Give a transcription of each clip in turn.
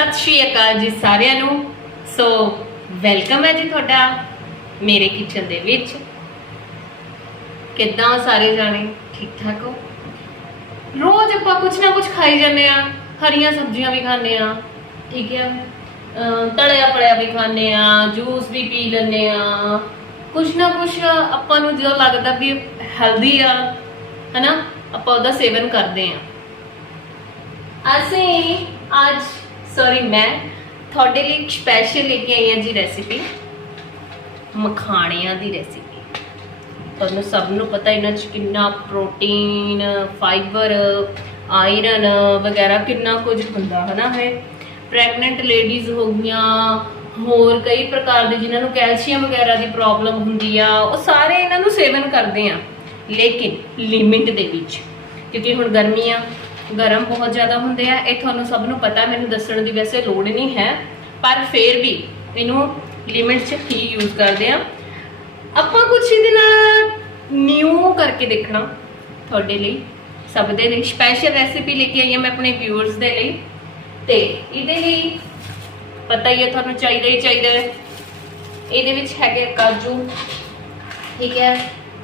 ਸਤਿ ਸ਼੍ਰੀ ਅਕਾਲ ਜੀ ਸਾਰਿਆਂ ਨੂੰ। ਸੋ ਵੈਲਕਮ ਹੈ ਜੀ ਤੁਹਾਡਾ ਮੇਰੇ ਕਿਚਨ ਦੇ ਵਿੱਚ। ਕਿੱਦਾਂ ਸਾਰੇ ਜਾਣੇ? ਠੀਕ ਠਾਕ ਹੋ? ਰੋਜ਼ ਆਪਾਂ ਕੁਝ ਨਾ ਕੁਝ ਖਾਈ ਜਾਂਦੇ ਆ ਹਰੀਆਂ ਸਬਜ਼ੀਆਂ ਵੀ ਖਾਂਦੇ ਆ ਠੀਕ ਹੈ। ਤਲਿਆ ਫਲਿਆ ਵੀ ਖਾਂਦੇ ਆ ਜੂਸ ਵੀ ਪੀ ਲੈਂਦੇ ਆ ਕੁਝ ਨਾ ਕੁਝ ਆਪਾਂ ਨੂੰ ਜਦੋਂ ਲੱਗਦਾ ਵੀ ਹੈਲਦੀ ਆ, ਹਨਾ? ਆਪਾਂ ਉਹਦਾ ਸੇਵਨ ਕਰਦੇ ਆ ਅਸੀਂ ਅੱਜ ਸੌਰੀ ਮੈਂ ਤੁਹਾਡੇ ਲਈ ਸਪੈਸ਼ਲ ਲੈ ਕੇ ਆਈ ਹਾਂ ਜੀ ਰੈਸਿਪੀ ਮਖਾਣਿਆਂ ਦੀ ਰੈਸਿਪੀ ਤੁਹਾਨੂੰ ਸਭ ਨੂੰ ਪਤਾ ਇਹਨਾਂ 'ਚ ਕਿੰਨਾ ਪ੍ਰੋਟੀਨ ਫਾਈਬਰ ਆਇਰਨ ਵਗੈਰਾ ਕਿੰਨਾ ਕੁਝ ਹੁੰਦਾ, ਹਨਾ ਹੈ ਪ੍ਰੈਗਨੈਂਟ ਲੇਡੀਜ਼ ਹੋ ਗਈਆਂ, ਹੋਰ ਕਈ ਪ੍ਰਕਾਰ ਦੇ ਜਿਨ੍ਹਾਂ ਨੂੰ ਕੈਲਸ਼ੀਅਮ ਵਗੈਰਾ ਦੀ ਪ੍ਰੋਬਲਮ ਹੁੰਦੀ ਆ, ਉਹ ਸਾਰੇ ਇਹਨਾਂ ਨੂੰ ਸੇਵਨ ਕਰਦੇ ਆ। ਲੇਕਿਨ ਲਿਮਿਟ ਦੇ ਵਿੱਚ, ਕਿਉਂਕਿ ਹੁਣ ਗਰਮੀ ਆ ਗਰਮ ਬਹੁਤ ਜ਼ਿਆਦਾ ਹੁੰਦੇ ਆ, ਇਹ ਤੁਹਾਨੂੰ ਸਭ ਨੂੰ ਪਤਾ, ਮੈਨੂੰ ਦੱਸਣ ਦੀ ਵੈਸੇ ਲੋੜ ਨਹੀਂ ਹੈ, ਪਰ ਫੇਰ ਵੀ ਇਹਨੂੰ ਲਿਮਿਟ 'ਚ ਹੀ ਯੂਜ਼ ਕਰਦੇ ਆ। ਆਪਾਂ ਕੁਝ ਇਹਦੇ ਨਾਲ ਨਿਊ ਕਰਕੇ ਦੇਖਣਾ ਤੁਹਾਡੇ ਲਈ, ਸਭ ਦੇ ਲਈ। ਸਪੈਸ਼ਲ ਰੈਸਿਪੀ ਲੈ ਕੇ ਆਈ ਹਾਂ ਮੈਂ ਆਪਣੇ ਵਿਊਅਰਸ ਦੇ ਲਈ। ਤੇ ਇਹਦੇ ਲਈ ਪਤਾ ਹੀ ਹੈ ਤੁਹਾਨੂੰ ਚਾਹੀਦਾ ਹੀ ਚਾਹੀਦਾ ਹੈ। ਇਹਦੇ ਵਿੱਚ ਹੈਗੇ ਕਾਜੂ, ਠੀਕ ਹੈ।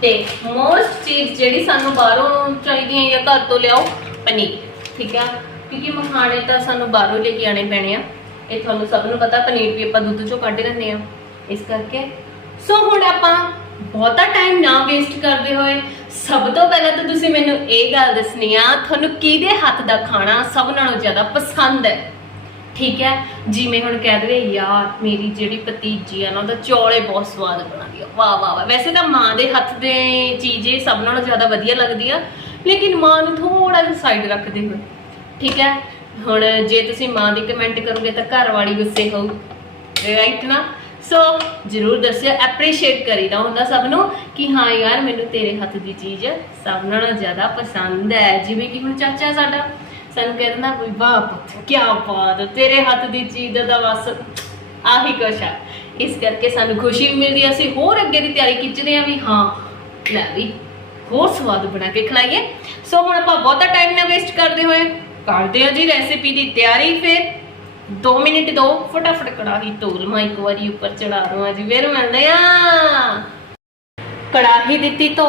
ਤੇ ਮੋਸਟ ਚੀਜ਼ ਜਿਹੜੀ ਸਾਨੂੰ ਬਾਹਰੋਂ ਚਾਹੀਦੀ ਹੈ ਜਾਂ ਘਰ ਤੋਂ ਲਿਆਓ ਪਨੀਰ, ਠੀਕ ਹੈ ਕਿਉਂਕਿ ਮਖਾਣੇ ਤਾਂ ਸਾਨੂੰ ਬਾਹਰੋਂ ਲੈ ਕੇ ਆਣੇ ਪੈਣੇ ਆ। ਇਹ ਤੁਹਾਨੂੰ ਸਭ ਨੂੰ ਪਤਾ, ਪਨੀਰ ਵੀ ਆਪਾਂ ਦੁੱਧ ਚੋਂ ਕੱਢ ਲੈਂਦੇ ਆ। ਇਸ ਕਰਕੇ, ਸੋ ਹੁਣ ਆਪਾਂ ਬਹੁਤਾ ਟਾਈਮ ਨਾ ਵੇਸਟ ਕਰਦੇ ਹੋਏ, ਸਭ ਤੋਂ ਪਹਿਲਾਂ ਤਾਂ ਤੁਸੀਂ ਮੈਨੂੰ ਇਹ ਗੱਲ ਦੱਸਣੀ ਆ, ਤੁਹਾਨੂੰ ਕਿਹਦੇ ਹੱਥ ਦਾ ਖਾਣਾ ਸਭ ਨਾਲੋਂ ਜ਼ਿਆਦਾ ਪਸੰਦ ਹੈ? ਠੀਕ ਹੈ? ਜਿਵੇਂ ਹੁਣ ਕਹਿ ਦਵੇ, ਯਾਰ, ਮੇਰੀ ਜਿਹੜੀ ਭਤੀਜੀ ਆ ਨਾ, ਉਹਦਾ ਚੌਲੇ ਬਹੁਤ ਸਵਾਦ ਬਣਾਉਂਦੀ ਆ। ਵਾਹ ਵਾਹ ਵਾਹ। ਵੈਸੇ ਤਾਂ ਮਾਂ ਦੇ ਹੱਥ ਦੇ ਚੀਜ਼ ਸਭ ਨਾਲੋਂ ਜ਼ਿਆਦਾ ਵਧੀਆ ਲੱਗਦੀ ਆ। ਲੇਕਿਨ ਮਾਂ ਨੂੰ ਥੋੜਾ ਜਿਹਾ ਸਾਈਡ ਰੱਖਦੇ ਹੋਏ ਠੀਕ ਹੈ? ਹੁਣ ਜੇ ਤੁਸੀਂ ਮਾਂ ਦੀ ਕਮੈਂਟ ਕਰੋਗੇ ਤਾਂ ਘਰ ਵਾਲੀ ਗੁੱਸੇ ਹੋਊ। ਰਾਈਟ ਨਾ? ਸੋ ਜਰੂਰ ਦੱਸਿਓ ਐਪਰੀਸ਼ੀਏਟ ਕਰੀਦਾ ਹੁੰਦਾ ਸਭ ਨੂੰ ਕਿ ਹਾਂ ਯਾਰ, ਮੈਨੂੰ ਤੇਰੇ ਹੱਥ ਦੀ ਚੀਜ਼ ਸਭ ਨਾਲੋਂ ਜ਼ਿਆਦਾ ਪਸੰਦ ਹੈ। ਜਿਵੇਂ ਕਿ ਹੁਣ ਚਾਚਾ ਸਾਡਾ, ਸਾਨੂੰ ਕਹਿ ਦਿੰਦਾ, ਵੀ ਵਾਹ ਪੁੱਤ ਕੀ ਬਾਤ, ਤੇਰੇ ਹੱਥ ਦੀ ਚੀਜ਼ ਦਾ ਬਸ ਆਹੀ ਕੁਛ ਆ। ਇਸ ਕਰਕੇ ਸਾਨੂੰ ਖੁਸ਼ੀ ਮਿਲਦੀ ਅਸੀਂ ਹੋਰ ਅੱਗੇ ਦੀ ਤਿਆਰੀ ਖਿੱਚਦੇ ਆ ਵੀ ਹਾਂ, ਲੈ ਵੀ। ਹੋਰ ਸਵਾਦ ਬਣਾ ਕੇ ਖਿਲਾਈਏ। ਸੋ ਹੁਣ ਆਪਾਂ ਬਹੁਤਾ ਟਾਈਮ ਨਾ ਵੇਸਟ ਕਰਦੇ ਹੋਏ, ਕਰਦੇ ਆ ਜੀ ਰੈਸਿਪੀ ਦੀ ਤਿਆਰੀ ਫਿਰ। 2 ਮਿੰਟ ਦੋ, ਫਟਾਫਟ ਕੜਾਹੀ ਧੋਲ ਮੈਂ ਇੱਕ ਵਾਰੀ ਉੱਪਰ ਚੜਾ ਦਵਾਂ ਜੀ, ਫਿਰ ਮਿਲਦੇ ਆ ਕੜਾਹੀ ਦਿੱਤੀ ਧੋ,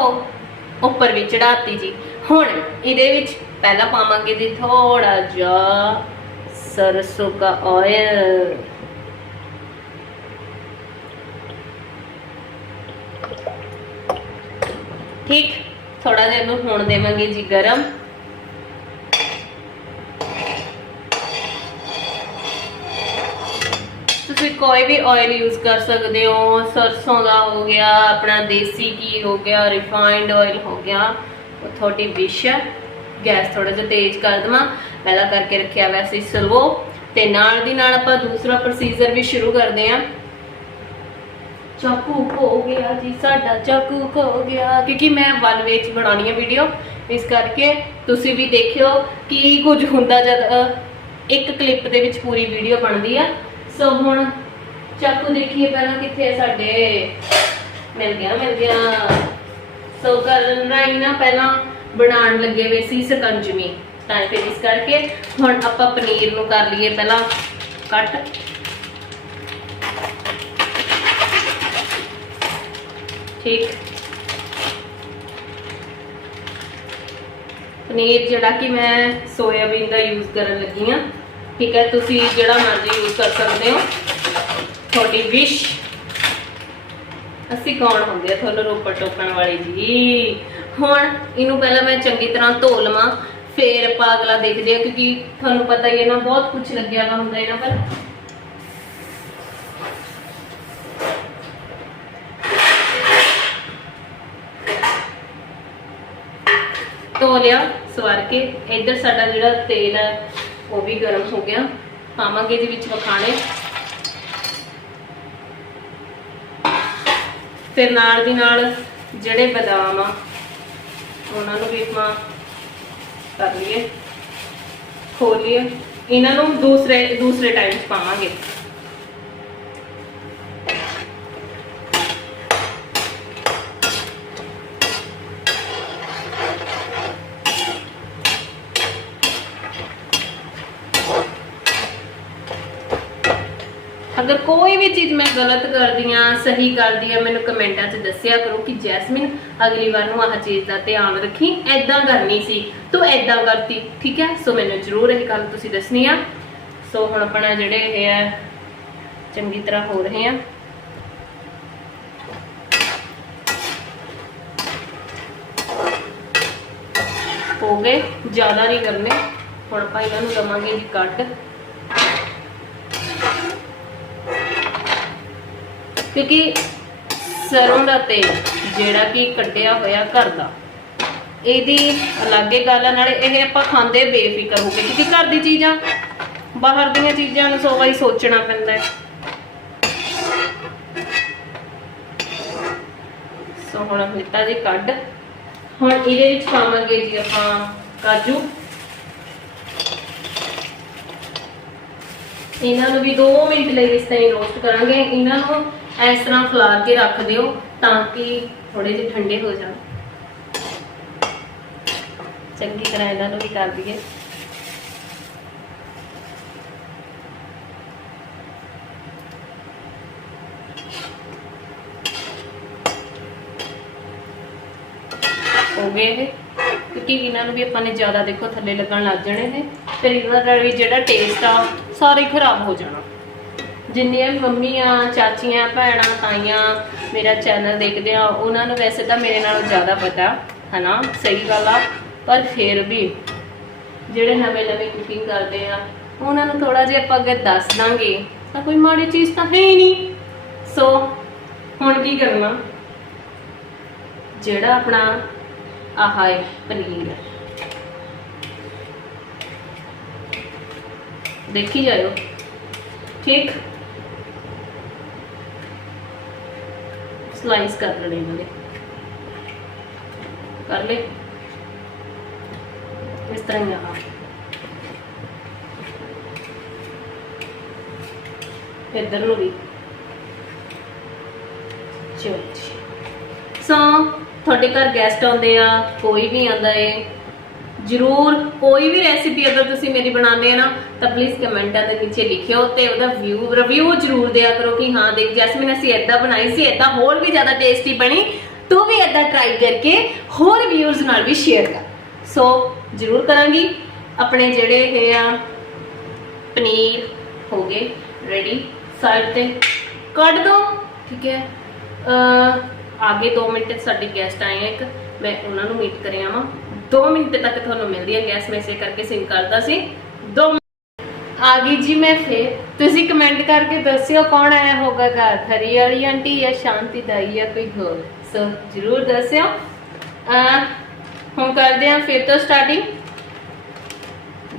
ਉੱਪਰ ਵੀ ਚੜਾਤੀ ਜੀ। ਹੁਣ ਇਹਦੇ ਵਿੱਚ ਪਹਿਲਾਂ ਪਾਵਾਂਗੇ ਜੀ ਥੋੜਾ ਜਿਹਾ ਸਰਸੋਂ ਦਾ ਆਇਲ ਠੀਕ? ਥੋੜਾ ਜਿਹਾ ਇਹਨੂੰ ਹੋਣ ਦੇਵਾਂਗੇ ਜੀ ਗਰਮ। ਤੁਸੀਂ ਕੋਈ ਵੀ ਆਇਲ ਯੂਜ਼ ਕਰ ਸਕਦੇ ਹੋ। ਸਰਸੋਂ ਦਾ ਹੋ ਗਿਆ, ਆਪਣਾ ਦੇਸੀ ਘੀ ਹੋ ਗਿਆ ਰਿਫਾਈਨਡ ਆਇਲ ਹੋ ਗਿਆ। ਉਹ ਤੁਹਾਡੀ ਵਿਸ਼ ਹੈ। ਗੈਸ ਥੋੜਾ ਜਿਹਾ ਤੇਜ਼ ਕਰ ਦਵਾਂ। ਪਹਿਲਾਂ ਕਰਕੇ ਰੱਖਿਆ ਵੈਸੇ ਸਲਵੋ। ਤੇ ਨਾਲ ਦੀ ਨਾਲ ਆਪਾਂ ਦੂਸਰਾ ਪ੍ਰੋਸੀਜਰ ਵੀ ਸ਼ੁਰੂ ਕਰਦੇ ਆਂ ਚਾਕੂ ਖੋ ਗਿਆ ਜੀ, ਸਾਡਾ ਚਾਕੂ ਖੋ ਗਿਆ। ਕਿਉਂਕਿ ਮੈਂ ਵਨ ਵੇ ਚ ਬਣਾਉਣੀ ਹੈ ਵੀਡੀਓ ਇਸ ਕਰਕੇ ਤੁਸੀਂ ਵੀ ਦੇਖਿਓ ਕੀ ਕੁਝ ਹੁੰਦਾ ਜਦ ਇੱਕ ਕਲਿੱਪ ਦੇ ਵਿੱਚ ਪੂਰੀ ਵੀਡੀਓ ਬਣਦੀ ਆ। ਸੋ ਹੁਣ ਚਾਕੂ ਦੇਖੀਏ ਪਹਿਲਾਂ ਕਿੱਥੇ ਆ ਸਾਡੇ। ਮਿਲ ਗਿਆ ਮਿਲ ਗਿਆ। ਸੋ ਕਰਨ ਰਾਈ ਨਾ ਪਹਿਲਾਂ ਬਣਾਉਣ ਲੱਗੇ ਵੇ ਸੀ ਸਕੰਜਮੀ ਤਾਂ ਫਿਰ ਇਸ ਕਰਕੇ ਹੁਣ ਆਪਾਂ ਪਨੀਰ ਨੂੰ ਕਰ ਲਈਏ ਪਹਿਲਾਂ ਕੱਟ। ਠੀਕ। ਪਨੀਰ ਜਿਹੜਾ ਕਿ ਮੈਂ ਸੋਇਆਬੀਨ ਦਾ ਯੂਜ਼ ਕਰਨ ਲੱਗੀ ਆ ਠੀਕ ਹੈ, ਤੁਸੀਂ ਜਿਹੜਾ ਮਰਜ਼ੀ ਯੂਜ਼ ਕਰ ਸਕਦੇ ਹੋ। ਤੁਹਾਡੀ ਵਿਸ਼ ਅਸੀਂ ਕੌਣ ਹੁੰਦੇ ਆ? ਤੁਹਾਨੂੰ ਰੋਪੜ ਟੋਕਣ ਵਾਲੇ ਜੀ। ਹੁਣ ਇਹਨੂੰ ਪਹਿਲਾਂ ਮੈਂ ਚੰਗੀ ਤਰ੍ਹਾਂ ਧੋ ਲਵਾਂ, ਫੇਰ ਆਪਾਂ ਅਗਲਾ ਦੇਖਦੇ ਆ ਕਿਉਂਕਿ ਤੁਹਾਨੂੰ ਪਤਾ ਹੀ ਹੈ ਨਾ, ਬਹੁਤ ਕੁਝ ਲੱਗਿਆ ਵਾ ਹੁੰਦਾ ਇਹਨਾਂ ਪਰ। ਧੋ ਲਿਆ, ਸਵਾਰ ਕੇ। ਇੱਧਰ ਸਾਡਾ ਜਿਹੜਾ ਤੇਲ ਹੈ, ਉਹ ਵੀ ਗਰਮ ਹੋ ਗਿਆ। ਪਾਵਾਂਗੇ ਇਹਦੇ ਵਿੱਚ ਮਖਾਣੇ। ਫਿਰ ਨਾਲ ਦੀ ਨਾਲ ਜਿਹੜੇ ਬਦਾਮ ਆ, ਉਹਨਾਂ ਨੂੰ ਵੀ ਆਪਾਂ ਕਰ ਲਈਏ, ਖੋਲ ਲਈਏ। ਇਹਨਾਂ ਨੂੰ ਦੂਸਰੇ ਦੂਸਰੇ ਟਾਈਮ 'ਚ ਪਾਵਾਂਗੇ ਅਗਰ ਕੋਈ ਵੀ ਚੀਜ਼ ਮੈਂ ਗਲਤ ਕਰਦੀ ਸਹੀ ਕਰਦੀ ਮੈਨੂੰ ਕਮੈਂਟਾਂ 'ਚ ਦੱਸਿਆ ਕਰੋ ਕਿ ਜੈਸਮਿਨ ਅਗਲੀ ਵਾਰ ਨੂੰ ਆਹ ਚੀਜ਼ ਦਾ ਧਿਆਨ ਰੱਖੀ ਐਦਾਂ ਕਰਨੀ ਸੀ। ਤੂੰ ਐਦਾਂ ਕਰਤੀ, ਠੀਕ ਹੈ? ਸੋ ਮੈਨੂੰ ਜ਼ਰੂਰ ਇਹ ਗੱਲ ਤੁਸੀਂ ਦੱਸਣੀ ਆ। ਸੋ ਹੁਣ ਆਪਣਾ ਜਿਹੜੇ ਇਹ ਆ, ਚੰਗੀ ਤਰ੍ਹਾਂ ਹੋ ਰਹੇ ਆ। ਹੋ ਗਏ, ਜ਼ਿਆਦਾ ਨਹੀਂ ਕਰਨੇ। ਹੁਣ ਆਪਾਂ ਇਹਨਾਂ ਨੂੰ ਦਵਾਂਗੇ ਜੀ ਕੱਟ। ਕਿਉਂਕਿ ਸਰੋਂ ਦਾ ਤੇਲ ਜਿਹੜਾ ਕਿ ਕੱਢਿਆ ਹੋਇਆ ਘਰ ਦਾ, ਇਹਦੀ ਅਲੱਗੇ ਗੱਲ ਆ, ਨਾਲੇ ਇਹ ਆਪਾਂ ਖਾਂਦੇ ਬੇਫਿਕਰ ਹੋ ਕੇ, ਕਿਉਂਕਿ ਘਰ ਦੀ ਚੀਜ਼ਾਂ, ਬਾਹਰ ਦੀਆਂ ਚੀਜ਼ਾਂ ਨੂੰ ਸੋ ਵਾਰੀ ਸੋਚਣਾ ਪੈਂਦਾ ਹੈ। ਸੋ ਹੁਣ ਲਿੱਤਾ ਜੀ ਕੱਢ, ਹੁਣ ਇਹਦੇ ਵਿੱਚ ਪਾਵਾਂਗੇ ਜੀ ਆਪਾਂ ਕਾਜੂ। ਇਹਨਾਂ ਨੂੰ ਵੀ 2 ਮਿੰਟ ਲਈ ਇਸ ਤਰ੍ਹਾਂ ਰੋਸਟ ਕਰਾਂਗੇ। ਇਹਨਾਂ ਨੂੰ ਇਸ ਤਰ੍ਹਾਂ ਖਿਲਾਰ ਕੇ ਰੱਖ ਦਿਓ ਤਾਂ ਕਿ ਥੋੜੇ ਜਿਹੇ ਠੰਡੇ ਹੋ ਜਾਣ। ਚੰਗੀ ਤਰ੍ਹਾਂ ਇਹਨਾਂ ਨੂੰ ਵੀ ਕਰ ਦਈਏ। ਹੋ ਗਏ ਇਹ। ਕਿਉਂਕਿ ਇਹਨਾਂ ਨੂੰ ਵੀ ਆਪਾਂ ਨੇ ਜ਼ਿਆਦਾ ਦੇਖੋ ਥੱਲੇ ਲੱਗਣ ਲੱਗ ਜਾਣੇ ਨੇ। ਫਿਰ ਇਹਨਾਂ ਦਾ ਵੀ ਜਿਹੜਾ ਟੇਸਟ ਆ, ਸਾਰੇ ਹੀ ਖਰਾਬ ਹੋ ਜਾਣਾ। ਜਿੰਨੀਆਂ ਵੀ ਮੰਮੀਆਂ, ਚਾਚੀਆਂ, ਭੈਣਾਂ, ਤਾਈਆਂ ਮੇਰਾ ਚੈਨਲ ਦੇਖਦੇ ਆ, ਉਹਨਾਂ ਨੂੰ ਵੈਸੇ ਤਾਂ ਮੇਰੇ ਨਾਲੋਂ ਜ਼ਿਆਦਾ ਪਤਾ, ਹਨਾ? ਸਹੀ ਗੱਲ ਆ। ਪਰ ਫਿਰ ਵੀ ਜਿਹੜੇ ਨਵੇਂ ਨਵੇਂ ਕੁਕਿੰਗ ਕਰਦੇ ਆ, ਉਹਨਾਂ ਨੂੰ ਥੋੜਾ ਜਿਹਾ ਆਪਾਂ ਅੱਗੇ ਦੱਸ ਦਾਂਗੇ। ਤਾਂ ਕੋਈ ਮਾੜੀ ਚੀਜ਼ ਤਾਂ ਹੈ ਹੀ ਨਹੀਂ। ਸੋ ਹੁਣ ਕੀ ਕਰਨਾ? ਜਿਹੜਾ ਆਪਣਾ ਆਹ ਹੈ ਪਨੀਰ। ਦੇਖੀ ਜਾਇਓ। ਠੀਕ? ਸਲਾਈਸ ਕਰ ਲੈਣੇ ਇਹਨਾਂ ਦੇ ਕਰ ਲੈ ਇਸ ਤਰ੍ਹਾਂ ਹੀ ਆਹ ਇੱਧਰ ਨੂੰ ਵੀ। ਚਲੋ ਸੋ, ਤੁਹਾਡੇ ਘਰ ਗੈਸਟ ਆਉਂਦੇ ਆ, ਕੋਈ ਵੀ ਆਉਂਦਾ ਏ। ਜਰੂਰ ਕੋਈ ਵੀ ਰੈਸਿਪੀ ਅਗਰ ਤੁਸੀਂ ਮੇਰੀ ਬਣਾਉਂਦੇ ਆ ਨਾ, ਤਾਂ ਪਲੀਜ਼ ਕਮੈਂਟਾਂ ਦੇ ਨੀਚੇ ਲਿਖਿਓ ਤੇ ਉਹਦਾ ਵਿਊ ਰਿਵਿਊ ਜਰੂਰ ਦਿਆ ਕਰੋ ਕਿ ਹਾਂ ਦੇਖ, ਜੈਸਮੀਨ ਅਸੀਂ ਏਦਾਂ ਬਣਾਈ ਸੀ, ਏਦਾਂ ਹੋਰ ਵੀ ਜ਼ਿਆਦਾ ਟੇਸਟੀ ਬਣੀ, ਤੂੰ ਵੀ ਏਦਾਂ ਟਰਾਈ ਕਰਕੇ ਹੋਰ ਵਿਊਅਰਸ ਨਾਲ ਵੀ ਸ਼ੇਅਰ ਕਰ। ਸੋ ਜਰੂਰ ਕਰਾਂਗੀ। ਆਪਣੇ ਜਿਹੜੇ ਇਹ ਆ ਪਨੀਰ ਹੋ ਗਏ ਰੈਡੀ ਸਾਈਡ ਤੇ ਕੱਢ ਦੋ, ਠੀਕ ਹੈ? ਅ ਆਗੇ 2 ਮਿੰਟ ਸਾਡੇ ਗੈਸਟ ਆਏ ਆ ਇੱਕ, ਮੈਂ ਉਹਨਾਂ ਨੂੰ ਮੀਟ ਕਰਿਆ ਵਾਂ। 2 ਮਿੰਟ ਤੱਕ ਤੁਹਾਨੂੰ ਮਿਲਦੀ ਹੈ ਗੈਸ ਮੈਸੇ ਕਰਕੇ ਸਿੰਕ ਕਰਦਾ ਸੀ। 2 ਆ ਗਈ ਜੀ ਮੈਂ ਫੇਰ। ਤੁਸੀਂ ਕਮੈਂਟ ਕਰਕੇ ਦੱਸਿਓ ਕੌਣ ਆਇਆ ਹੋਗਾ ਘਰ। ਹਰੀ ਵਾਲੀ ਆਂਟੀ ਜਾਂ ਸ਼ਾਂਤੀ ਦਾਈ ਜਾਂ ਕੋਈ ਹੋਰ? ਸੋ ਜਰੂਰ ਦੱਸਿਓ। ਆ ਹੁਣ ਕਰਦੇ ਹਾਂ ਫਿਰ ਤੋਂ ਸਟਾਰਟਿੰਗ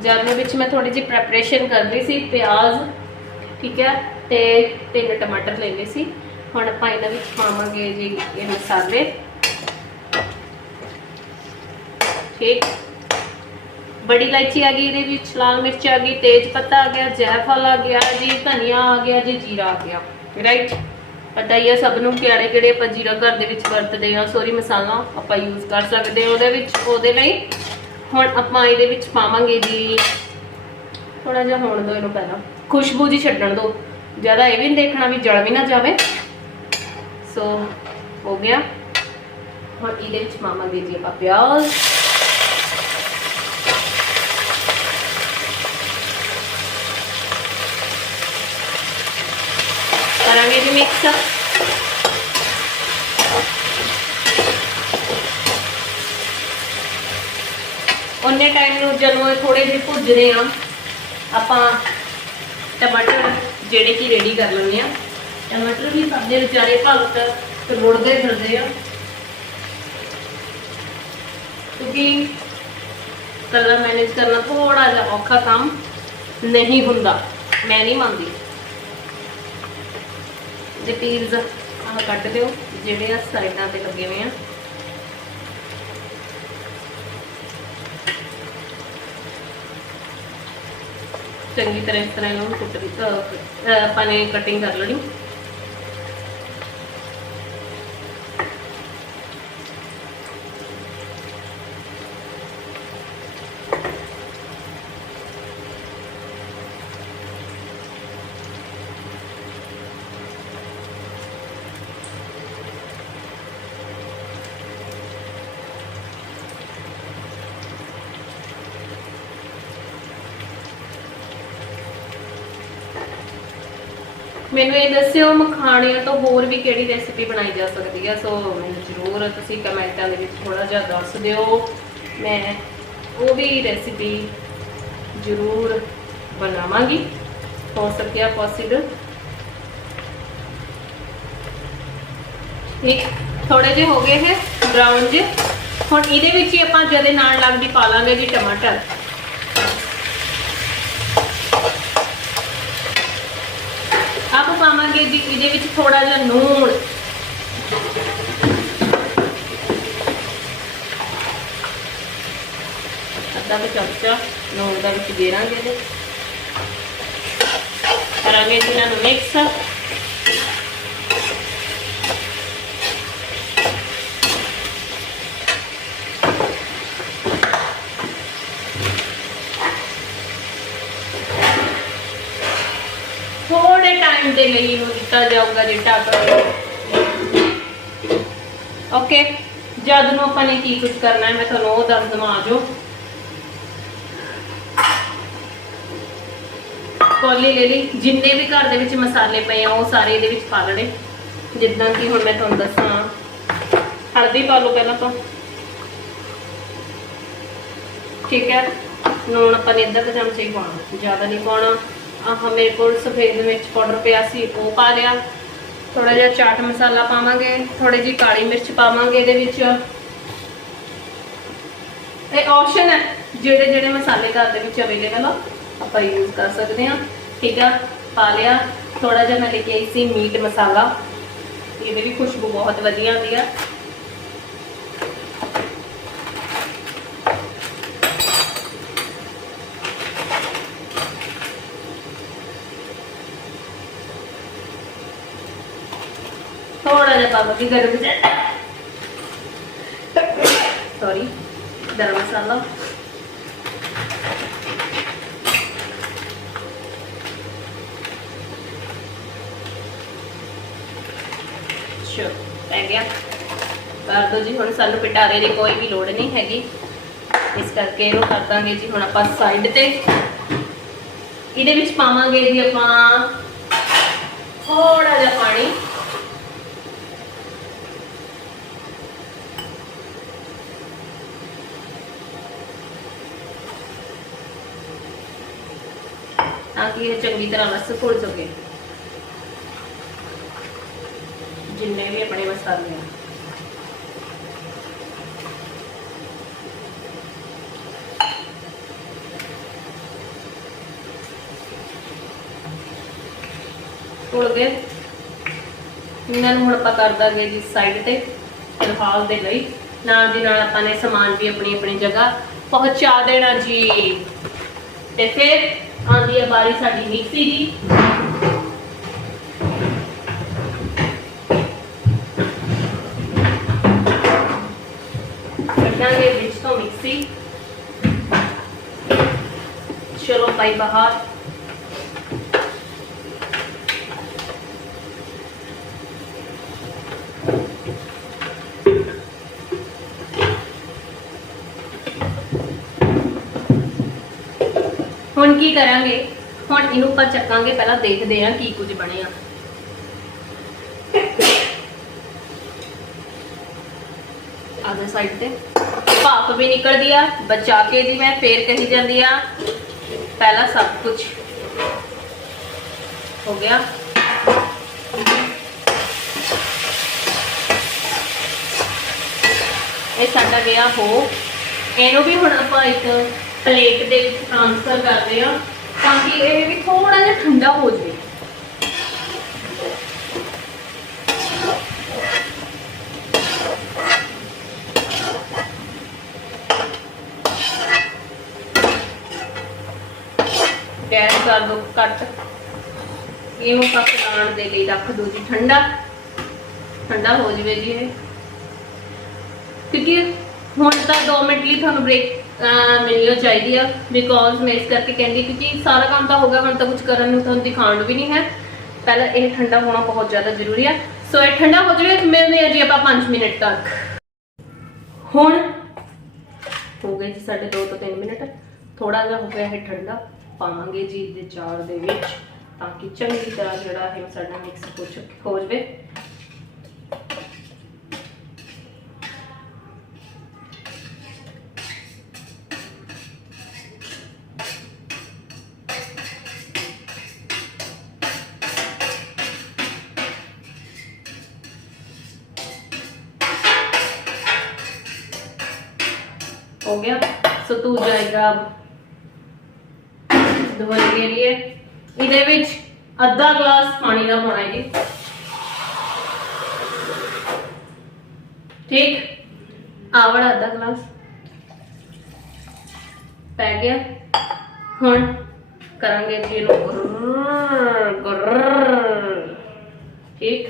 ਜਦ ਦੇ ਵਿੱਚ ਮੈਂ ਥੋੜੀ ਜਿਹੀ ਪ੍ਰੈਪਰੇਸ਼ਨ ਕਰਦੀ ਸੀ, ਪਿਆਜ਼, ਠੀਕ ਹੈ, ਤੇ ਤਿੰਨ ਟਮਾਟਰ ਲੈ ਸੀ। ਹੁਣ ਆਪਾਂ ਇਹਨਾਂ ਵਿੱਚ ਪਾਵਾਂਗੇ ਜੀ ਇਹ ਮਸਾਲੇ। ਠੀਕ ਬੜੀ ਇਲਾਇਚੀ ਆ ਗਈ ਇਹਦੇ ਵਿੱਚ, ਲਾਲ ਮਿਰਚ ਆ ਗਈ, ਤੇਜ ਪੱਤਾ ਆ ਗਿਆ ਜੈਫਲ ਆ ਗਿਆ, ਜੀ ਧਨੀਆ ਆ ਗਿਆ, ਜੀ ਜੀਰਾ ਆ ਗਿਆ। ਰਾਈਟ ਪਤਾ ਹੀ ਹੈ ਸਭ ਨੂੰ ਕਿਹੜੇ ਕਿਹੜੇ ਆਪਾਂ ਜੀਰਾ ਘਰ ਦੇ ਵਿੱਚ ਵਰਤਦੇ ਆ ਸੋਰੀ ਮਸਾਲਾ ਆਪਾਂ ਯੂਜ਼ ਕਰ ਸਕਦੇ ਹਾਂ ਉਹਦੇ ਵਿੱਚ। ਉਹਦੇ ਲਈ ਹੁਣ ਆਪਾਂ ਇਹਦੇ ਵਿੱਚ ਪਾਵਾਂਗੇ ਜੀ। ਥੋੜਾ ਜਿਹਾ ਹੋਣ ਦੋ ਇਹਨੂੰ ਪਹਿਲਾਂ। ਖੁਸ਼ਬੂ ਜੀ ਛੱਡਣ ਦੋ ਜ਼ਿਆਦਾ ਇਹ ਵੀ ਨਹੀਂ ਦੇਖਣਾ ਵੀ ਜਲ ਵੀ ਨਾ ਜਾਵੇ। ਸੋ ਹੋ ਗਿਆ। ਹੁਣ ਇਹਦੇ ਵਿੱਚ ਪਾਵਾਂਗੇ ਜੀ ਆਪਾਂ ਪਿਆਜ਼। ਕਰਾਂਗੇ ਜੀ ਮਿਕਸ ਉਹਨੇ ਟਾਈਮ ਨੂੰ ਜਦੋਂ ਇਹ ਥੋੜੇ ਜਿਹੇ ਭੁੱਜਦੇ ਆ, ਆਪਾਂ ਟਮਾਟਰ ਜਿਹੜੇ ਕਿ ਰੈਡੀ ਕਰ ਲੈਂਦੇ ਆ। ਟਮਾਟਰ ਵੀ ਸਾਡੇ ਵਿਚਾਰੇ ਭਗਤ ਰੁੜਦੇ ਫਿਰਦੇ ਆ। ਕਿਉਂਕਿ ਕਲਰ ਮੈਨੇਜ ਕਰਨਾ ਥੋੜਾ ਜਿਹਾ ਔਖਾ ਕੰਮ ਨਹੀਂ ਹੁੰਦਾ। ਮੈਂ ਨਹੀਂ ਮੰਨਦੀ। ਜੇ ਪੀਲਸ ਆਹ ਕੱਟ ਦਿਓ, ਜਿਹੜੇ ਆ ਸਾਈਡਾਂ ਤੇ ਲੱਗੇ ਹੋਏ ਆ। ਚੰਗੀ ਤਰ੍ਹਾਂ ਇਸ ਤਰ੍ਹਾਂ ਇਹਨੂੰ ਕੁੱਟ ਆਪਾਂ ਨੇ ਕਟਿੰਗ ਕਰ ਲੈਣੀ। ਮੈਨੂੰ ਇਹ ਦੱਸਿਓ ਮਖਾਣਿਆਂ ਤੋਂ ਹੋਰ ਵੀ ਕਿਹੜੀ ਰੈਸਿਪੀ ਬਣਾਈ ਜਾ ਸਕਦੀ ਹੈ ਸੋ ਮੈਨੂੰ ਜ਼ਰੂਰ ਤੁਸੀਂ ਕਮੈਂਟਾਂ ਦੇ ਵਿੱਚ ਥੋੜਾ ਜਿਹਾ ਦੱਸ ਦਿਓ। ਮੈਂ ਉਹ ਵੀ ਰੈਸਿਪੀ ਜ਼ਰੂਰ ਬਣਾਵਾਂਗੀ। ਹੋ ਸਕਿਆ ਪੋਸੀਬਲ ਠੀਕ ਥੋੜੇ ਜਿਹੇ ਹੋ ਗਏ ਹੈ ਬ੍ਰਾਊਨ ਜਿਹੇ। ਹੁਣ ਇਹਦੇ ਵਿੱਚ ਹੀ ਆਪਾਂ ਜਦੇ ਨਾਲ ਲੱਗਦੀ ਪਾ ਲਾਂਗੇ ਜੀ ਟਮਾਟਰ ਆਪ ਪਾਵਾਂਗੇ ਜੀ, ਇਹਦੇ ਵਿੱਚ ਥੋੜਾ ਜਿਹਾ ਨੂਣ। ਅੱਧਾ ਕੁ ਚਮਚਾ ਨੂਣ ਦਾ ਵਿੱਚ ਗੇਰਾਂਗੇ ਇਹਦੇ। ਕਰਾਂਗੇ ਜੀ ਇਹਨਾਂ ਨੂੰ ਮਿਕਸ ਥੋੜੇ ਟਾਈਮ ਦੇ ਲਈ ਇਹਨੂੰ ਦਿੱਤਾ ਜਾਊਗਾ ਜੀ ਢੱਕ ਓਕੇ, ਜਦ ਨੂੰ ਆਪਾਂ ਨੇ ਕੀ ਕੁਝ ਕਰਨਾ ਹੈ, ਮੈਂ ਤੁਹਾਨੂੰ ਉਹ ਦੱਸ ਦਵਾਂ ਆਜੋ ਕੋਲੀ ਲੈ ਲਈ। ਜਿੰਨੇ ਵੀ ਘਰ ਦੇ ਵਿੱਚ ਮਸਾਲੇ ਪਏ ਆ, ਉਹ ਸਾਰੇ ਇਹਦੇ ਵਿੱਚ ਪਾ ਲੈਣੇ। ਜਿੱਦਾਂ ਕਿ ਹੁਣ ਮੈਂ ਤੁਹਾਨੂੰ ਦੱਸਾਂ। ਹਲਦੀ ਪਾ ਲਓ ਪਹਿਲਾਂ ਤਾਂ। ਠੀਕ ਹੈ। ਲੂਣ ਆਪਾਂ ਨੇ ਅੱਧਾ ਕੁ ਚਮਚਾ ਹੀ ਪਾਉਣਾ। ਜ਼ਿਆਦਾ ਨਹੀਂ ਪਾਉਣਾ। ਆਹ ਮੇਰੇ ਕੋਲ ਸਫੇਦ ਮਿਰਚ ਪਾਊਡਰ ਪਿਆ ਸੀ, ਉਹ ਪਾ ਲਿਆ। ਥੋੜਾ ਜਿਹਾ ਚਾਟ ਮਸਾਲਾ ਪਾਵਾਂਗੇ ਥੋੜੀ ਜਿਹੀ ਕਾਲੀ ਮਿਰਚ ਪਾਵਾਂਗੇ ਇਹਦੇ ਵਿੱਚ। ਇਹ ਆਪਸ਼ਨ ਹੈ, ਜਿਹੜੇ ਜਿਹੜੇ ਮਸਾਲੇ ਘਰ ਦੇ ਵਿੱਚ ਅਵੇਲੇਬਲ ਆ, ਆਪਾਂ ਯੂਜ਼ ਕਰ ਸਕਦੇ ਹਾਂ। ਠੀਕ ਆ, ਪਾ ਲਿਆ। ਥੋੜਾ ਜਿਹਾ ਮੈਂ ਲੈ ਕੇ ਆਈ ਸੀ ਮੀਟ ਮਸਾਲਾ। ਇਹਦੇ ਵੀ ਖੁਸ਼ਬੂ ਬਹੁਤ ਵਧੀਆ ਆਉਂਦੀ ਆ। ਥੋੜਾ ਜਿਹਾ ਪਾਵਾਂਗੀ ਗਰਮ ਸੌਰੀ ਗਰਮ ਮਸਾਲਾ। ਚਲੋ ਪੈ ਗਿਆ। ਕਰ ਦੋ ਜੀ, ਹੁਣ ਸਾਨੂੰ ਪਿਟਾਰੇ ਦੀ ਕੋਈ ਵੀ ਲੋੜ ਨਹੀਂ ਹੈਗੀ। ਇਸ ਕਰਕੇ ਇਹਨੂੰ ਕਰ ਦਾਂਗੇ ਜੀ, ਹੁਣ ਆਪਾਂ ਸਾਈਡ ਤੇ। ਇਹਦੇ ਵਿੱਚ ਪਾਵਾਂਗੇ ਜੀ ਆਪਾਂ ਥੋੜਾ ਜਿਹਾ ਪਾਣੀ। ਤਾਂ ਕਿ ਇਹ ਚੰਗੀ ਤਰ੍ਹਾਂ ਰਸ ਘੁਲ ਸਕੇ। ਜਿੰਨੇ ਵੀ ਆਪਣੇ ਮਸਾਲੇ ਆ ਘੁਲ ਗਏ ਇਹਨਾਂ ਨੂੰ ਹੁਣ ਆਪਾਂ ਕਰ ਦਾਂਗੇ ਜੀ ਸਾਈਡ ਤੇ ਫਿਲਹਾਲ ਦੇ ਲਈ। ਨਾਲ ਦੀ ਨਾਲ ਆਪਾਂ ਨੇ ਸਮਾਨ ਵੀ ਆਪਣੀ ਆਪਣੀ ਜਗ੍ਹਾ ਪਹੁੰਚਾ ਦੇਣਾ ਜੀ। ਤੇ ਫਿਰ ਆਂਦੀ ਹੈ ਬਾਰੀ ਸਾਡੀ ਮਿਕਸੀ ਦੀ ਕੱਢਾਂਗੇ ਵਿੱਚ ਤੋਂ ਮਿਕਸੀ। ਚਲੋ ਭਾਈ ਬਾਹਰ ਹੁਣ ਕੀ ਕਰਾਂਗੇ? ਹੁਣ ਇਹਨੂੰ ਆਪਾਂ ਚੱਕਾਂਗੇ, ਪਹਿਲਾਂ ਦੇਖਦੇ ਹਾਂ ਕੀ ਕੁਝ ਬਣਿਆ। ਆਦੇ ਸਾਈਡ ਤੇ। ਭਾਪ ਵੀ ਨਿਕਲਦੀ ਆ, ਬਚਾ ਕੇ ਜੀ ਮੈਂ ਫੇਰ ਕਹੀ ਜਾਂਦੀ ਆ, ਪਹਿਲਾਂ ਸਭ ਕੁਝ ਹੋ ਗਿਆ। ਇਹ ਸਾਡਾ ਗਿਆ ਹੋ, ਇਹਨੂੰ ਵੀ ਹੁਣ ਆਪਾਂ ਇੱਕ ਪਲੇਟ ਦੇ ਵਿੱਚ ਟ੍ਰਾਂਸਫਰ ਕਰਦੇ ਆ ਤਾਂ ਕਿ ਇਹ ਵੀ ਥੋੜਾ ਜਿਹਾ ਠੰਡਾ ਹੋ ਜਾਵੇ। ਗੈਸ ਕਰ ਦੋ ਕੱਟ ਇਹਨੂੰ ਪਕਾਉਣ ਦੇ ਲਈ ਰੱਖ ਦੋ ਜੀ, ਠੰਡਾ। ਠੰਡਾ ਹੋ ਜਵੇ ਜੀ ਇਹ। ਕਿਉਂਕਿ ਹੁਣ ਤਾਂ 2 ਮਿੰਟ ਲਈ ਤੁਹਾਨੂੰ ਬ੍ਰੇਕ ਮਿਲਣੀ ਚਾਹੀਦੀ ਆ ਬਿਕੋਜ਼ ਮੈਂ ਇਸ ਕਰਕੇ ਕਹਿੰਦੀ ਕਿਉਂਕਿ ਸਾਰਾ ਕੰਮ ਤਾਂ ਹੋ ਹੁਣ ਤਾਂ ਕੁਝ ਕਰਨ ਨੂੰ ਤੁਹਾਨੂੰ ਦਿਖਾਉਣ ਨੂੰ ਵੀ ਨਹੀਂ ਹੈ। ਪਹਿਲਾਂ ਇਹ ਠੰਡਾ ਹੋਣਾ ਬਹੁਤ ਜ਼ਿਆਦਾ ਜ਼ਰੂਰੀ ਆ। ਸੋ ਇਹ ਠੰਡਾ ਹੋ ਜਾਵੇ ਮਿਲਦੇ ਆ ਜੀ ਆਪਾਂ 5 ਮਿੰਟ ਤੱਕ। ਹੁਣ ਹੋ ਗਏ ਜੀ ਸਾਡੇ 2 ਤੋਂ 3 ਮਿੰਟ। ਥੋੜਾ ਜਿਹਾ ਹੋ ਗਿਆ ਹੈ ਠੰਡਾ, ਪਾਵਾਂਗੇ ਜੀ ਇਹਦੇ ਚਾਰ ਦੇ ਵਿੱਚ, ਤਾਂ ਕਿ ਚੰਗੀ ਤਰ੍ਹਾਂ ਜਿਹੜਾ ਹੈ ਸਾਡਾ ਮਿਕਸ ਹੋ ਚੁੱਕ ਹੋ ਜਾਵੇ। हो गया सतू जाएगा दोबारा के लिए ਇਹਦੇ ਵਿੱਚ ਅੱਧਾ ਗਲਾਸ ਪਾਣੀ ਦਾ ਪਾਉਣਾ ਹੈ ਜੀ ਠੀਕ ਆਵੜਾ ਅੱਧਾ ਗਲਾਸ ਪੈ ਗਿਆ ਹੁਣ ਕਰਾਂਗੇ ਜੀ ਇਹਨੂੰ ਗੁਰਰ ਗੁਰਰ ਠੀਕ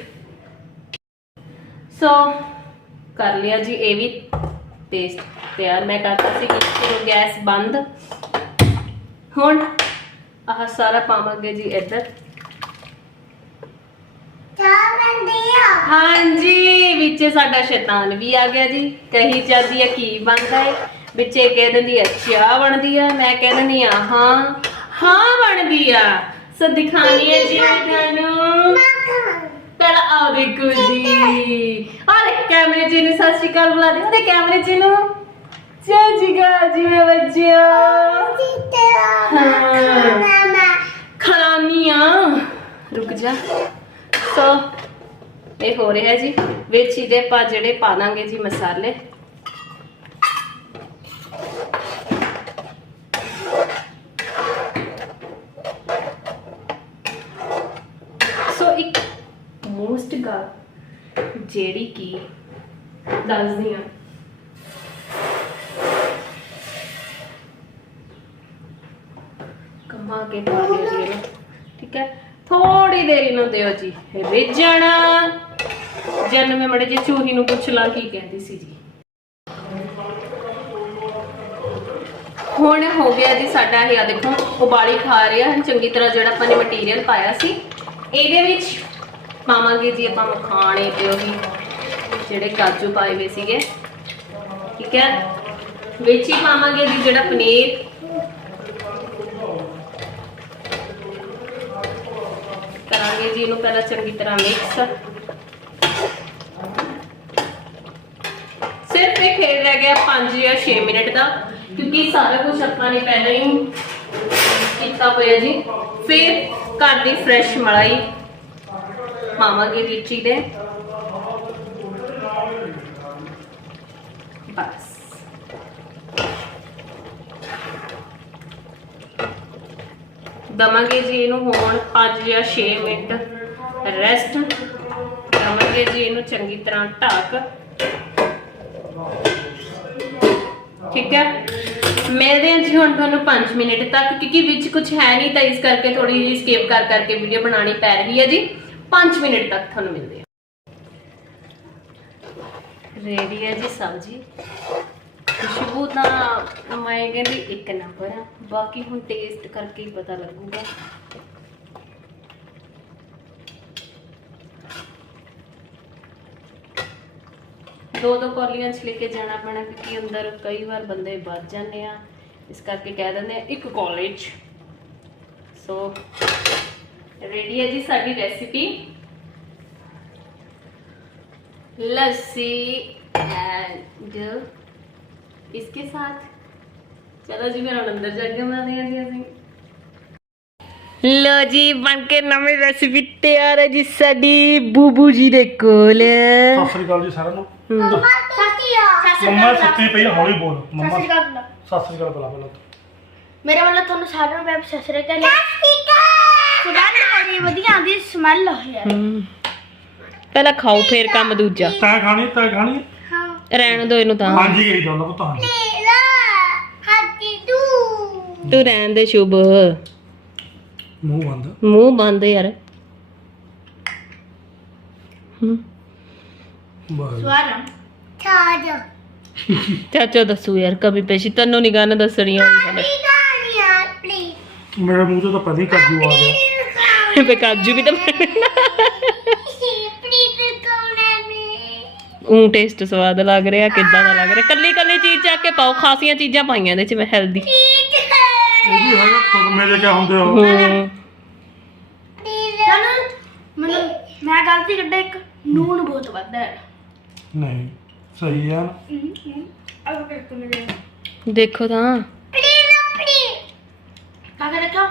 ਸੋ ਕਰ ਲਿਆ ਜੀ ਇਹ ਵੀ ਪੇਸਟ ਤਿਆਰ ਮੈਂ ਕਰਤਾ ਸੀ ਕਿ ਗੈਸ ਬੰਦ। ਹੁਣ ਆਹ ਸਾਰਾ ਪਾਵਾਂਗੇ ਜੀ ਇੱਧਰ। ਹਾਂਜੀ ਵਿੱਚ ਸਾਡਾ ਸ਼ੈਤਾਨ ਵੀ ਆ ਗਿਆ ਜੀ। ਕਹੀ ਜਾਂਦੀ ਹੈ ਕੀ ਬਣਦਾ ਹੈ ਵਿੱਚੇ ਕਹਿ ਦਿੰਦੀ ਹੈ ਚਾਹ ਬਣਦੀ ਆ। ਮੈਂ ਕਹਿ ਦਿੰਦੀ ਆ ਹਾਂ ਹਾਂ ਬਣਦੀ ਆ। ਸੋ ਦਿਖਾਣੀ ਹੈ ਜੀ ਤੁਹਾਨੂੰ। ਪਹਿਲਾਂ ਆ ਦੇਖੋ, ਕੈਮਰੇ ਜੀ ਨੂੰ ਸਤਿ ਸ਼੍ਰੀ ਅਕਾਲ ਬੁਲਾ ਦੇ ਉਹਦੇ ਕੈਮਰੇ ਜੀ ਨੂੰ ਜੈ ਜੀ ਜਿਵੇਂ ਬੱਜਿਆ ਖਲਾਮੀਆਂ ਰੁਕ ਜਾ। ਸੋ, ਇਹ ਹੋ ਰਿਹਾ ਜੀ। ਵਿੱਚ ਇਹਦੇ ਪਾ ਜਿਹੜੇ ਪਾ ਦਾਂਗੇ ਜੀ ਮਸਾਲੇ ਸੋ ਇੱਕ ਮੋਸਟ ਗੱਲ ਜਿਹੜੀ ਕੀ ਦੱਸਦੀ ਆ ਕਮਾ ਕੇ ਪਾ ਦਿਓ ਜੀ ਇਹਨੂੰ, ਠੀਕ ਹੈ? ਥੋੜੀ ਦੇਰ ਇਹਨੂੰ ਦਿਓ ਜੀ। ਰਿੱਝਣ। ਜਨ ਮੈਂ ਮੜੇ ਜੇ ਚੂਹੀ ਨੂੰ ਪੁੱਛ ਲਾਂ ਕੀ ਕਹਿੰਦੀ ਸੀ ਜੀ। ਹੁਣ ਹੋ ਗਿਆ ਜੀ ਸਾਡਾ ਇਹ ਆ ਦੇਖੋ, ਉਬਾਲੀ ਖਾ ਰਿਹਾ ਹੈ ਚੰਗੀ ਤਰ੍ਹਾਂ ਜਿਹੜਾ ਆਪਾਂ ਨੇ ਮਟੀਰੀਅਲ ਪਾਇਆ ਸੀ, ਇਹਦੇ ਵਿੱਚ ਪਾਵਾਂਗੇ ਜੀ ਆਪਾਂ ਮਖਾਣੇ ਤੇ ਉਹੀ ਜਿਹੜੇ ਕਾਜੂ ਪਾਏ ਹੋਏ ਸੀਗੇ। ਠੀਕ ਹੈ? ਵਿੱਚ ਹੀ ਪਾਵਾਂਗੇ ਜੀ ਜਿਹੜਾ ਪਨੀਰ। ਕਰਾਂਗੇ ਜੀ ਇਹਨੂੰ ਪਹਿਲਾਂ ਚੰਗੀ ਤਰ੍ਹਾਂ ਮਿਕਸ ਸਿਰਫ ਇਹ ਖੇਡ ਰਹਿ ਗਿਆ 5 ਜਾਂ 6 ਮਿੰਟ ਦਾ, ਕਿਉਂਕਿ ਸਾਰਾ ਕੁਝ ਆਪਾਂ ਨੇ ਪਹਿਲਾਂ ਹੀ ਕੀਤਾ ਹੋਇਆ ਜੀ। ਫਿਰ ਘਰ ਦੀ ਫਰੈਸ਼ ਮਲਾਈ। ਪਾਵਾਂਗੇ ਲੀਚੀ ਦੇ ਬਸ। ਦਵਾਂਗੇ ਜੀ ਇਹਨੂੰ ਹੋਣ 5 ਜਾਂ 6 ਮਿੰਟ ਰੈਸਟ ਦਵਾਂਗੇ ਜੀ ਇਹਨੂੰ ਚੰਗੀ ਤਰ੍ਹਾਂ ਢੱਕ। ਠੀਕ ਹੈ? ਮਿਲਦੇ ਹਾਂ ਜੀ ਹੁਣ ਤੁਹਾਨੂੰ 5 ਮਿੰਟ ਤੱਕ, ਕਿਉਂਕਿ ਵਿੱਚ ਕੁਝ ਹੈ ਨਹੀਂ ਤਾਂ ਇਸ ਕਰਕੇ ਥੋੜੀ ਜਿਹੀ ਸਕਿਪ ਕਰ ਕਰਕੇ ਵੀਡੀਓ ਬਣਾਉਣੀ ਪੈ ਰਹੀ ਹੈ ਜੀ। 5 ਮਿੰਟ ਤੱਕ ਤੁਹਾਨੂੰ ਮਿਲਦੇ ਹਾਂ ਰੈਡੀ ਹੈ ਜੀ ਸਬਜ਼ੀ ਖੁਸ਼ਬੂ ਤਾਂ ਮੈਂ ਕਹਿੰਦੀ ਇੱਕ ਨੰਬਰ ਆ। ਬਾਕੀ ਹੁਣ ਟੇਸਟ ਕਰਕੇ ਹੀ ਪਤਾ ਲੱਗੂਗਾ। ਦੋ ਦੋ ਕੋਲੀਆਂ ਚ ਲੈ ਕੇ ਜਾਣਾ ਪੈਣਾ ਕਿਉਂਕਿ ਅੰਦਰ ਕਈ ਵਾਰ ਬੰਦੇ ਵੱਜ ਜਾਂਦੇ ਆ। ਇਸ ਕਰਕੇ ਕਹਿ ਦਿੰਦੇ ਆ ਇੱਕ ਕਾਲਜ ਸੋ ਰੈਡੀ ਹੈ ਜੀ ਸਾਡੀ ਰੈਸਿਪੀ ਲੱਸੀ ਐਂਡ इसके साथ ਚਲੋ ਜੀ ਮੇਰਾ ਅੰਦਰ ਜਾ ਕੇ ਬਣਾਉਂਦੇ ਹਾਂ ਜੀ ਅਸੀਂ ਲੋ ਜੀ ਬਣ ਕੇ ਨਵੀਂ ਰੈਸਿਪੀ ਤਿਆਰ ਹੈ ਜੀ ਸਾਡੀ ਬੂਬੂ ਜੀ ਦੇ ਕੋਲ ਸਤਿ ਸ੍ਰੀ ਅਕਾਲ ਜੀ ਸਾਰਿਆਂ ਨੂੰ ਮੰਮਾ ਸੁੱਤੀ ਪਈ ਆ, ਹੌਲੀ ਬੋਲ ਮੰਮਾ ਸਤਿ ਸ੍ਰੀ ਅਕਾਲ ਬੁਲਾ ਪਹਿਲਾਂ ਮੇਰੇ ਵੱਲੋਂ ਤੁਹਾਨੂੰ ਸਾਰਿਆਂ ਨੂੰ ਵੈਬ ਸਸਰੇ ਕਰ ਖੁਦਾ ਨੇ ਬੜੀ ਵਧੀਆ ਆਂਦੀ ਸਮੈਲ ਹੋਈ ਯਾਰ। ਪਹਿਲਾਂ ਖਾਓ ਫੇਰ ਕੰਮ ਦੂਜਾ। ਤੈਂ ਖਾਣੀ ਤੈਂ ਖਾਣੀ? ਹਾਂ। ਰਹਿਣ ਦੋ ਇਹਨੂੰ ਤਾਂ। ਹਾਂਜੀ ਕਹੀ ਜਾਂਦਾ ਪੁੱਤ ਹਾਂਜੀ। ਤੂੰ ਤੂੰ ਰਹਿਣ ਦੇ ਸ਼ੁਭ। ਮੂੰਹ ਬੰਦ। ਮੂੰਹ ਬੰਦ ਯਾਰ। ਹਮ, ਬਸ। ਸਵਾਰਾ ਛਾਜ ਚਾਚਾ ਦੱਸੂ ਯਾਰ ਕभी ਪੇਸ਼ੀ ਤੈਨੂੰ ਨਹੀਂ ਗਾਣਾ ਦੱਸਣੀ ਆਉਂਦੀ ਹਲੇ ਪਲੀਜ਼ ਯਾਰ ਪਲੀਜ਼ ਮੇਰੇ ਮੂੰਹ ਤੋਂ ਤਾਂ ਪਹਿਲਾਂ ਹੀ ਕਾਜੂ ਆ ਗਿਆ। ਫੇ ਕਾਜੂ ਵੀ ਤਾਂ ਪਲੀਜ਼ ਕੋਨਾ ਮੇ ਉਹ ਟੇਸਟ ਸਵਾਦ ਲੱਗ ਰਿਹਾ ਕਿੱਦਾਂ ਦਾ ਲੱਗ ਰਿਹਾ ਕੱਲੀ ਕੱਲੀ ਚੀਜ਼ ਚੱਕ ਕੇ ਪਾਓ ਖਾਸੀਆਂ ਚੀਜ਼ਾਂ ਪਾਈਆਂ ਇਹਦੇ ਚ ਮੈਂ ਹੈਲਦੀ ਠੀਕ ਹੈ ਇਹ ਵੀ ਹੈਗਾ ਖੁਰਮੇ ਦੇ ਕਿਆ ਹੁੰਦੇ ਹੋ ਹੂੰ ਗਲਤੀ ਕੱਢਾ ਇੱਕ ਨੂਨ ਬਹੁਤ ਵੱਧ ਹੈ ਨਹੀਂ ਸਹੀ ਆ ਤੂੰ ਮੇਰੇ ਦੇਖੋ ਤਾਂ ਪਲੀਜ਼ ਪਲੀਜ਼ ਕਾਹਦੇ ਰੱਖਾ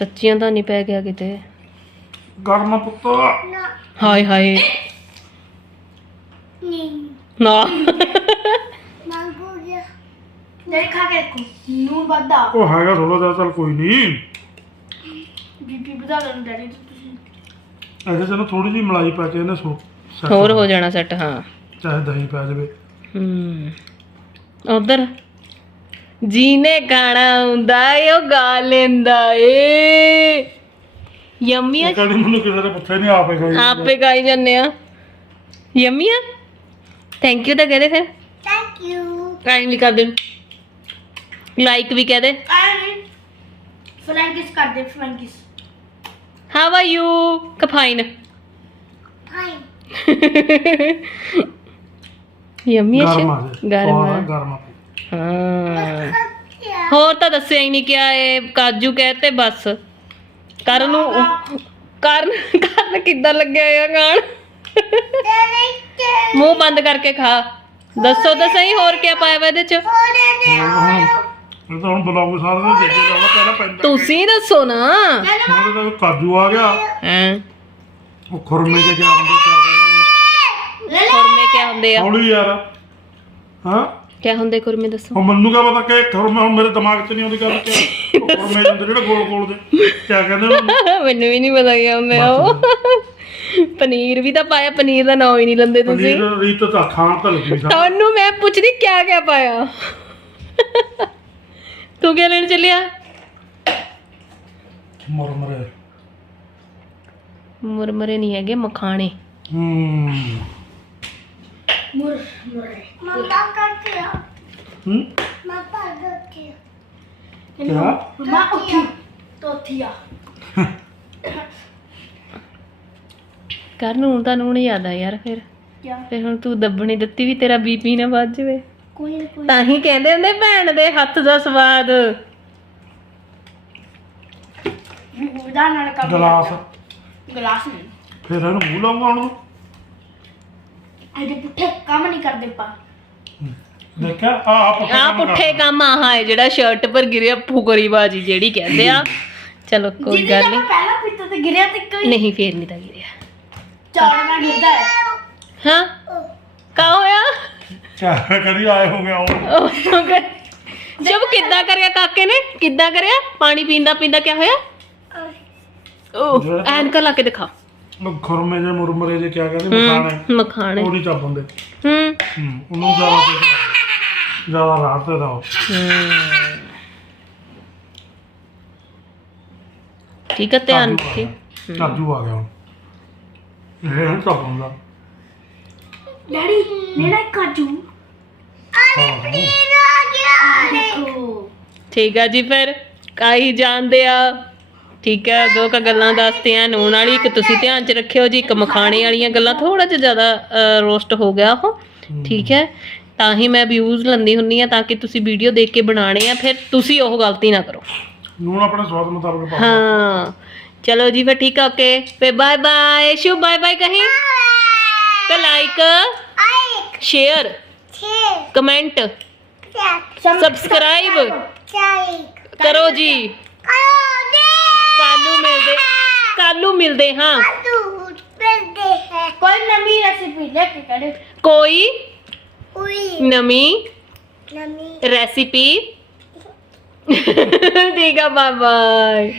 ਸੱਚੀਆਂ ਤਾਂ ਨਹੀਂ ਪੈ ਗਿਆ ਕਿਤੇ। ਗਰਮ ਪੁੱਤ। ਨਾ ਹਾਏ ਹਾਏ। ਨਹੀਂ। ਨਾ। ਮੰਗੋ ਗਿਆ। ਨਹੀਂ ਖਾ ਕੇ ਦੇਖੋ ਨੂਨ ਵੱਧਾ ਉਹ ਹੈਗਾ ਥੋੜਾ ਜਿਹਾ ਚੱਲ ਕੋਈ ਨਹੀਂ ਬੀਪੀ ਵਧਾ ਲੈਣ ਡੈਡੀ ਤੁਸੀਂ। ਇਹਦੇ ਚ ਨਾ ਥੋੜੀ ਜਿਹੀ ਮਲਾਈ ਪਾ ਕੇ ਇਹਨੇ ਸੋ set ਹੋਰ ਹੋ ਜਾਣਾ ਸੈੱਟ ਹਾਂ। ਚਾਹੇ ਦਹੀਂ ਪੈ ਜਾਵੇ। ਹੂੰ। ਉਧਰ ਜੀਨੇ ਗਾਣਾ ਹੁੰਦਾ ਏ ਉਹ ਗਾ ਲੈਂਦਾ ਏ ਯੰਮੀ ਉਹ ਕਹਿੰਦੀ ਮੈਨੂੰ ਕਿਸੇ ਦੇ ਪੁੱਛੇ ਨਹੀਂ ਆਪੇ ਖਾਈ ਆਪੇ ਗਾਈ ਜਾਂਦੇ ਆ ਯੰਮੀ ਆ ਥੈਂਕ ਯੂ ਤਾਂ ਕਹਦੇ ਫਿਰ ਥੈਂਕ ਯੂ ਕਾਈਂਡਲੀ ਕਰ ਦੇ ਲਾਈਕ ਵੀ ਕਹਦੇ ਆਈ ਫਲੈਂਕਿਸ ਕਰ ਦੇ ਫਲੈਂਕਿਸ ਹਾਊ ਆਰ ਯੂ ਕਫਾਈਨ ਫਾਈਨ ਯੰਮੀ ਗਰਮ ਆ ਅੱਛਾ ਜੇ ਗਰਮ ਆ ਗਰਮ ਆ ਹਾਂ। ਹੋਰ ਤਾਂ ਦੱਸਿਆ ਹੀ ਨਹੀਂ ਕਿਆ ਇਹ ਕਾਜੂ ਕਹਤੇ ਬਸ। ਕਰਨ ਨੂੰ ਕਰਨ ਕਰਨ ਕਿੱਦਾਂ ਲੱਗਿਆ ਹੋਇਆ ਗਾਣ ਮੂੰਹ ਬੰਦ ਕਰਕੇ ਖਾ। ਦੱਸੋ ਤਾਂ ਸਹੀ ਹੋਰ ਕਿਆ ਪਾਇਆ ਵਾ ਇਹਦੇ ਚ? ਹੁਣ ਇਹ ਤਾਂ ਹੁਣ ਬਲੌਗ ਸਾਰਾ ਦਿਨ ਦੇਖੀ ਜਾਣਾ ਪਹਿਲਾਂ ਪੈਂਦਾ ਤੁਸੀਂ ਦੱਸੋ ਨਾ। ਮੇਰੇ ਤਾਂ ਕਾਜੂ ਆ ਗਿਆ। ਹਾਂ। ਉਹ ਖੁਰਮੇ ਚ ਕਿਆ ਹੁੰਦਾ ਕਹਿੰਦੇ ਖੁਰਮੇ ਕਿਆ ਹੁੰਦੇ ਆ? ਹੌਲੀ ਯਾਰ। ਹਾਂ? ਕਿਆ ਹੁੰਦੇ ਖੁਰਮੇ ਦੱਸੋ? ਉਹ ਮੈਨੂੰ ਕਾ ਪਤਾ ਕਿ ਹੁਣ ਮੇਰੇ ਦਿਮਾਗ 'ਚ ਨਹੀਂ ਆਉਂਦੀ ਗੱਲ ਕਿ ਖੁਰਮੇ ਹੁੰਦੇ ਜਿਹੜੇ ਗੋਲ ਗੋਲ ਦੇ। ਕਿਆ ਕਹਿੰਦੇ ਉਹਨੂੰ? ਮੈਨੂੰ ਵੀ ਨਹੀਂ ਪਤਾ ਕਿਆ ਹੁੰਦੇ ਉਹ। ਪਨੀਰ ਵੀ ਤਾਂ ਪਾਇਆ ਪਨੀਰ ਦਾ ਨਾਂ ਹੀ ਨਹੀਂ ਲੰਦੇ ਤੁਸੀਂ। ਪਨੀਰ ਰੀਤ ਤਾਂ ਖਾਣ ਤਾਂ ਲੱਗੀ ਸਾ। ਤੁਹਾਨੂੰ ਮੈਂ ਪੁੱਛਦੀ ਕਿਆ ਕਿਆ ਪਾਇਆ। ਤੂੰ ਕਿਆ ਲੈਣ ਚੱਲਿਆ? ਮੁਰਮਰੇ। ਮੁਰਮਰੇ ਨਹੀਂ ਹੈਗੇ ਮਖਾਣੇ। ਹੂੰ। ਤੋਥੀਆ ਕਰ ਨੂੰ ਤਾਂ ਨੂਣ ਯਾਦ ਆ ਯਾਰ ਫਿਰ। ਫਿਰ ਹੁਣ ਤੂੰ ਦੱਬਣੀ ਦਿੱਤੀ ਵੀ ਤੇਰਾ ਬੀਪੀ ਨਾ ਵੱਜ ਜਾਵੇ। ਕੋਈ ਨਾ ਕੋਈ ਤਾਂ ਹੀ ਕਹਿੰਦੇ ਹੁੰਦੇ ਭੈਣ ਦੇ ਹੱਥ ਦਾ ਸਵਾਦ। ਵਿਦਾ ਨਾਲ ਕੰਮ ਗਲਾਸ। ਗਲਾਸ ਨਹੀਂ। ਫਿਰ ਇਹਨੂੰ ਮੂੰਹ ਲਾਉਂਗਾ ਹੁਣ ਇਹਦੇ ਪੁੱਠੇ ਕੰਮ ਨਹੀਂ ਕਰਦੇ ਪਾ ਦੇਖਿਆ ਆ ਆ ਪੁੱਠੇ ਆ ਕੰਮ ਪੁੱਠੇ ਕੰਮ ਆਹ ਹੈ ਜਿਹੜਾ ਸ਼ਰਟ ਪਰ ਗਿਰਿਆ ਫੁਕਰੀ ਬਾਜੀ ਜਿਹੜੀ ਕਹਿੰਦੇ ਆ। ਚਲੋ ਕੋਈ ਜਿਹਦੇ ਗੱਲ ਨਾਲ ਨਹੀਂ ਪਹਿਲਾਂ ਪੀਤਾ ਤੇ ਗਿਰਿਆ ਤੇ ਕੋਈ ਨਹੀਂ। ਫੇਰ ਨਹੀਂ ਤਾਂ ਗਿਰਿਆ। ਚੌੜਨਾ ਗਿਰਦਾ ਹੈ। ਹਾਂ? ਕਾ ਹੋਇਆ? ਚਾਹ ਕਦੀ ਆਏ ਹੋ ਗਿਆ ਉਹ ਜਬ ਕਿੱਦਾਂ ਕਰਿਆ ਕਾਕੇ ਨੇ? ਕਿੱਦਾਂ ਕਰਿਆ? ਪਾਣੀ ਪੀਂਦਾ ਪੀਂਦਾ ਕਿਆ ਹੋਇਆ? ਉਹ ਐਨਕਾਂ ਲਾ ਕੇ ਦਿਖਾ ਉਹ ਖੁਰਮੇ ਜੇ ਮੁਰਮਰੇ ਜੇ ਕਿਆ ਕਹਿੰਦੇ ਮਖਾਣੇ ਹੂੰ ਮਖਾਣੇ। ਉਹ ਨਹੀਂ ਚੱਬ ਹੁੰਦੇ ਹੂੰ। ਹੂੰ ਉਹਨੂੰ ਜ਼ਿਆਦਾ ਤੇ ਜ਼ਿਆਦਾ ਰਾਤ ਤੇ ਰਹੋ ਠੀਕ ਹੈ ਧਿਆਨ ਕਾਜੂ ਆ ਰੱਖੀ। ਕਾਜੂ ਆ ਗਿਆ ਹੁਣ। ਇਹ ਨਹੀਂ ਚੱਬ ਹੁੰਦਾ। ਡੈਡੀ ਮੇਰਾ ਕਾਜੂ। ਹਾਂ ਦੇਖੋ। ਠੀਕ ਆ ਜੀ ਫਿਰ। ਕਾਈ ਜਾਣਦੇ ਆ। ਠੀਕ ਹੈ ਦੋ ਕ ਗੱਲਾਂ ਦੱਸਤੀਆਂ ਨੂਣ ਵਾਲੀ ਇੱਕ ਤੁਸੀਂ ਧਿਆਨ ਚ ਰੱਖਿਓ ਜੀ ਇੱਕ ਮਖਾਣੇ ਵਾਲੀਆਂ ਗੱਲਾਂ ਥੋੜਾ ਜਿਹਾ ਜ਼ਿਆਦਾ ਰੋਸਟ ਹੋ ਗਿਆ ਉਹ। ਠੀਕ ਹੈ ਤਾਂ ਹੀ ਮੈਂ ਵਿਊਜ਼ ਲੰਦੀ ਹੁੰਨੀ ਆ ਤਾਂ ਕਿ ਤੁਸੀਂ ਵੀਡੀਓ ਦੇਖ ਕੇ ਬਣਾਣੇ ਆ ਫਿਰ ਤੁਸੀਂ ਉਹ ਗਲਤੀ ਨਾ ਕਰੋ। ਨੂਣ ਆਪਣੇ ਸਵਾਦ ਮੁਤਾਬਕ ਪਾਓ ਹਾਂ ਚਲੋ ਜੀ ਫਿਰ ਠੀਕ ਆ ਓਕੇ ਫੇ ਬਾਏ ਬਾਏ ਸ਼ੂ ਬਾਏ ਬਾਏ ਕਹੀਂ? ਤੇ ਲਾਈਕ ਸ਼ੇਅਰ ਕਮੈਂਟ ਸਬਸਕ੍ਰਾਈਬ ਕਰੋ ਜੀ। ਕੱਲੂ ਮਿਲਦੇ ਕੱਲੂ ਮਿਲਦੇ ਹਾਂ। ਕੋਈ ਨਵੀਂ ਰੈਸਿਪੀ ਲੈ ਕੇ ਕਰੇ ਕੋਈ ਕੋਈ ਨਵੀਂ ਨਵੀਂ ਰੈਸਿਪੀ ਠੀਕ ਆ ਬਾਏ ਬਾਏ